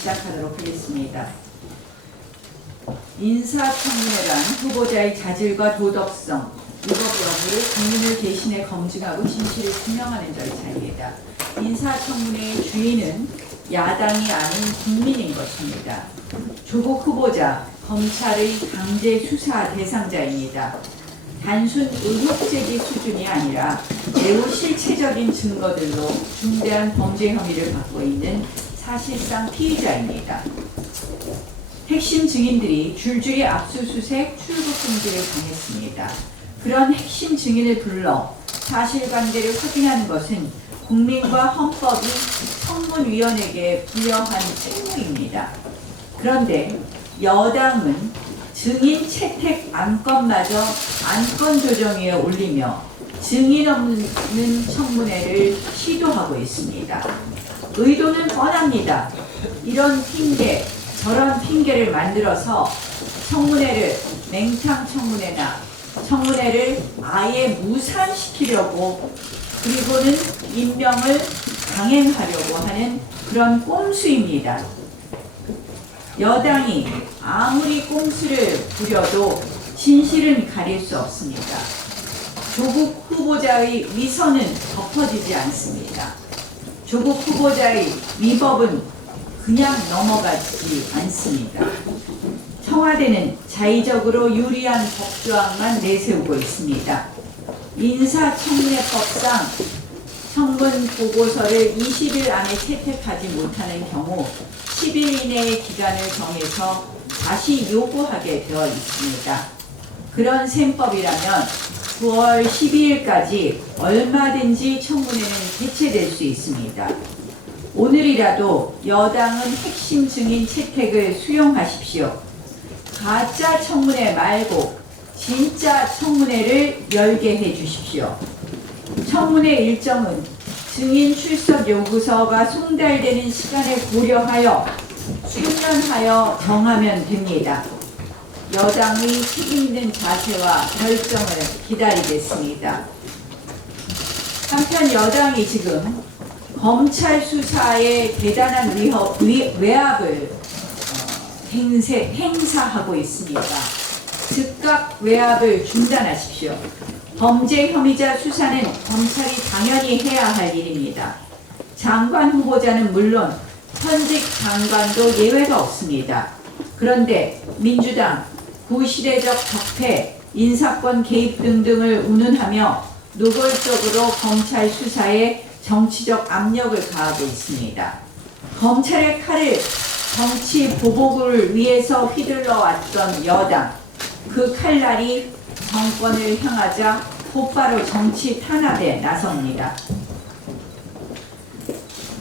시작하도록 하겠습니다. 인사청문회란 후보자의 자질과 도덕성, 위법 여부를 국민을 대신해 검증하고 진실을 규명하는 절차입니다. 인사청문회의 주인은 야당이 아닌 국민인 것입니다. 조국 후보자, 검찰의 강제 수사 대상자입니다. 단순 의혹 제기 수준이 아니라 매우 실체적인 증거들로 중대한 범죄 혐의를 받고 있는 사실상 피의자입니다. 핵심 증인들이 줄줄이 압수수색, 출국 금지를 당했습니다. 그런 핵심 증인을 불러 사실관계를 확인하는 것은 국민과 헌법이 청문위원에게 부여한 책무입니다. 그런데 여당은 증인 채택 안건마저 안건 조정위에 올리며 증인 없는 청문회를 시도하고 있습니다. 의도는 뻔합니다. 이런 핑계, 저런 핑계를 만들어서 청문회를 맹탕 청문회나 청문회를 아예 무산시키려고 그리고는 임명을 강행하려고 하는 그런 꼼수입니다. 여당이 아무리 꼼수를 부려도 진실은 가릴 수 없습니다. 조국 후보자의 위선은 덮어지지 않습니다. 조국 후보자의 위법은 그냥 넘어가지 않습니다. 청와대는 자의적으로 유리한 법조항만 내세우고 있습니다. 인사청문회법상 청문 보고서를 20일 안에 채택하지 못하는 경우 10일 이내의 기간을 정해서 다시 요구하게 되어 있습니다. 그런 셈법이라면 9월 12일까지 얼마든지 청문회는 개최될 수 있습니다. 오늘이라도 여당은 핵심 증인 채택을 수용하십시오. 가짜 청문회 말고 진짜 청문회를 열게 해주십시오. 청문회 일정은 증인 출석 요구서가 송달되는 시간을 고려하여 수면하여 정하면 됩니다. 여당의 책임있는 자세와 결정을 기다리겠습니다. 한편 여당이 지금 검찰 수사에 대단한 외압을 행사하고 있습니다. 즉각 외압을 중단하십시오. 범죄 혐의자 수사는 검찰이 당연히 해야 할 일입니다. 장관 후보자는 물론 현직 장관도 예외가 없습니다. 그런데 민주당 구시대적 적폐, 인사권 개입 등등을 운운하며 노골적으로 검찰 수사에 정치적 압력을 가하고 있습니다. 검찰의 칼을 정치 보복을 위해서 휘둘러 왔던 여당, 그 칼날이 정권을 향하자 곧바로 정치 탄압에 나섭니다.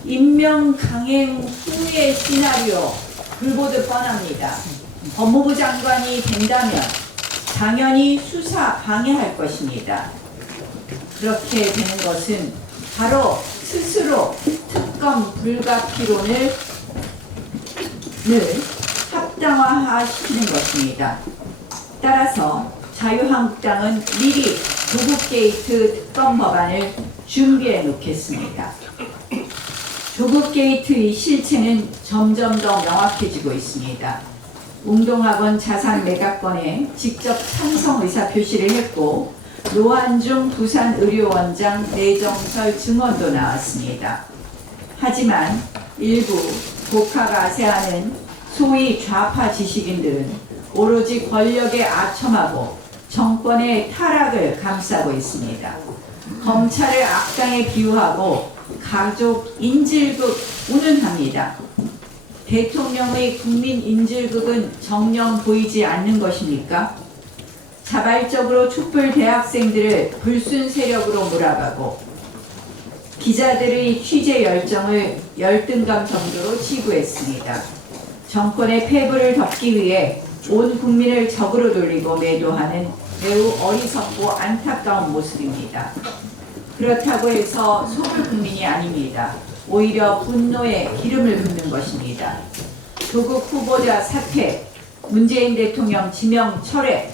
임명 강행 후의 시나리오 불보듯 뻔합니다. 법무부 장관이 된다면 당연히 수사 방해할 것입니다. 그렇게 되는 것은 바로 스스로 특검 불가피론을 합당화시키는 것입니다. 따라서 자유한국당은 미리 조국 게이트 특검 법안을 준비해 놓겠습니다. 조국 게이트의 실체는 점점 더 명확해지고 있습니다. 웅동학원 자산 매각건에 직접 찬성 의사표시를 했고 노한중 부산의료원장 내정설 증언도 나왔습니다. 하지만 일부 독하가 아세하는 소위 좌파 지식인들은 오로지 권력에 아첨하고 정권의 타락을 감싸고 있습니다. 검찰을 악당에 비유하고 가족 인질극 운운합니다. 대통령의 국민 인질극은 정녕 보이지 않는 것입니까? 자발적으로 촛불 대학생들을 불순 세력으로 몰아가고 기자들의 취재 열정을 열등감 정도로 치부했습니다. 정권의 패부를 덮기 위해 온 국민을 적으로 돌리고 매도하는 매우 어리석고 안타까운 모습입니다. 그렇다고 해서 속을 국민이 아닙니다. 오히려 분노에 기름을 붓는 것입니다. 조국 후보자 사퇴, 문재인 대통령 지명 철회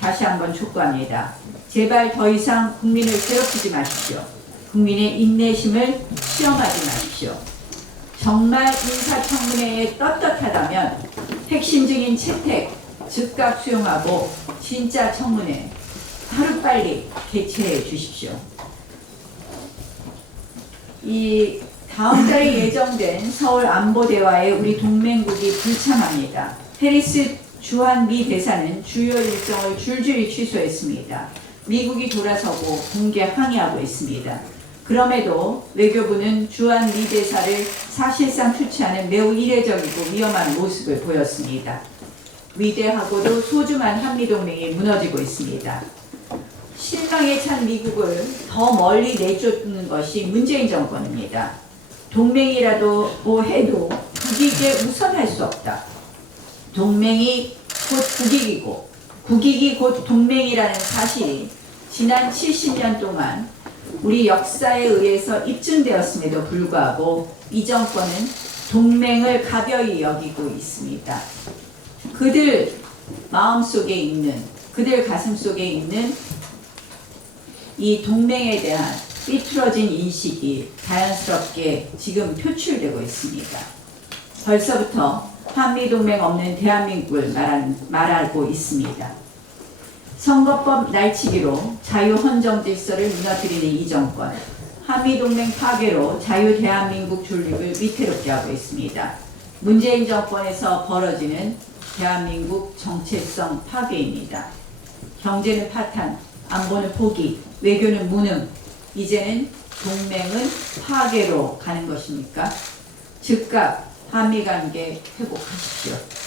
다시 한번 촉구합니다. 제발 더 이상 국민을 괴롭히지 마십시오. 국민의 인내심을 시험하지 마십시오. 정말 인사청문회에 떳떳하다면 핵심적인 채택 즉각 수용하고 진짜 청문회 하루빨리 개최해 주십시오. 이 다음 달에 예정된 서울 안보대화에 우리 동맹국이 불참합니다. 해리스 주한 미 대사는 주요 일정을 줄줄이 취소했습니다. 미국이 돌아서고 공개 항의하고 있습니다. 그럼에도 외교부는 주한 미 대사를 사실상 추치하는 매우 이례적이고 위험한 모습을 보였습니다. 위대하고도 소중한 한미동맹이 무너지고 있습니다. 실망에 찬 미국을 더 멀리 내쫓는 것이 문재인 정권입니다. 동맹이라도 해도 국익에 우선할 수 없다. 동맹이 곧 국익이고 국익이 곧 동맹이라는 사실이 지난 70년 동안 우리 역사에 의해서 입증되었음에도 불구하고 이 정권은 동맹을 가벼이 여기고 있습니다. 그들 마음속에 있는, 그들 가슴속에 있는 이 동맹에 대한 삐뚤어진 인식이 자연스럽게 지금 표출되고 있습니다. 벌써부터 한미동맹 없는 대한민국을 말하고 있습니다. 선거법 날치기로 자유헌정 질서를 무너뜨리는 이 정권, 한미동맹 파괴로 자유대한민국 존립을 위태롭게 하고 있습니다. 문재인 정권에서 벌어지는 대한민국 정체성 파괴입니다. 경제는 파탄, 안보는 포기, 외교는 무능, 이제는 동맹은 파괴로 가는 것입니까? 즉각 한미관계 회복하십시오.